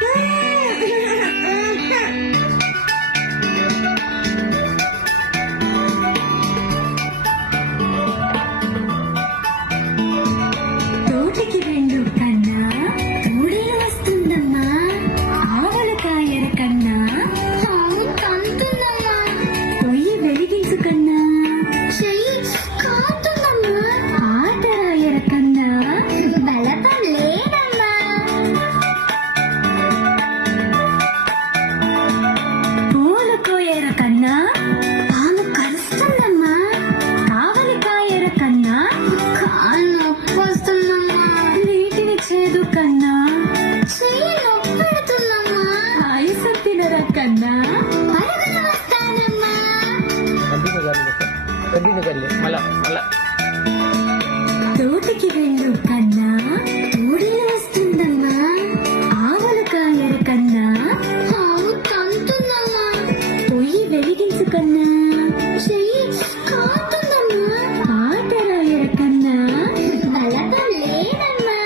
తోటికి వెళ్ళు కన్నా తోడే వస్తుందమ్మా. ఆవల కాయర కన్నా పాము తంతుందమ్మా. పొయ్యి వెలిగించు కన్నా చెయ్యి కాలుతుందమ్మా. ఆట రాయర కన్నా బలపం లేదమ్మా. పూలు కోయర కన్నా పాము కరుస్తుందమ్మా. ఆవలి కాయర కన్నా కాలు నొప్పి వస్తుందమ్మా. నీటిని చేదు కన్నా చెయ్యి నొప్పి పెడుతుందమ్మా. ఆయుసం తినర కన్నా పరుగున వస్తానమ్మా. कंटिन्यू कर ले मला मला తోటికి వెళ్ళు కన్నా తోడే వస్తుందమ్మా. ఆవల కాయర కన్నా పాము తంతుందమ్మా. పొయ్యి వెలిగించు కన్నా చెయ్యి కాలుతుందమ్మా. ఆట రాయర కన్నా బలపం లేదమ్మా.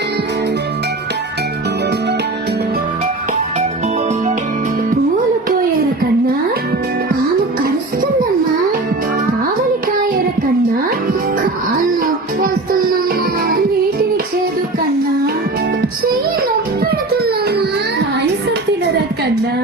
పూలు కోయర కన్నా పాము కరుస్తుందమ్మా. ఆవలి కాయర కన్నా కాలు నొప్పి వస్తుందమ్మా. నీటిని చేదు కన్నా చెయ్యి నొప్పి పెడుతుందమ్మా. ఆయుసం తినర కన్నా